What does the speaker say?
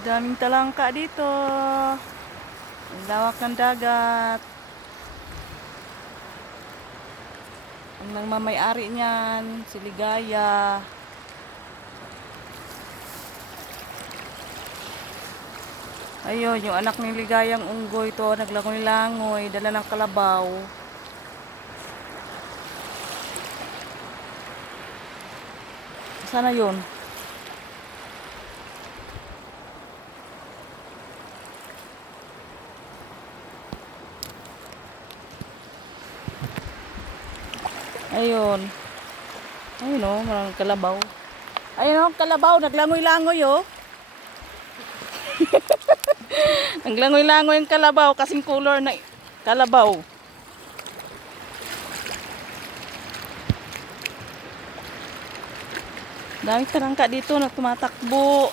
Daming talangka dito. Ang lawak ng dagat. Ang nagmamay-ari niyan, si Ligaya. Ayun, yung anak ni Ligayang unggoy to, naglangoy-langoy, dala ng kalabaw. Sana yun? Ayun. Ayun o, maraming kalabaw. Ayun o, kalabaw, naglangoy-langoy o. Naglangoy-langoy yung kalabaw, kasing color na kalabaw. Daming talangka dito na tumatakbo.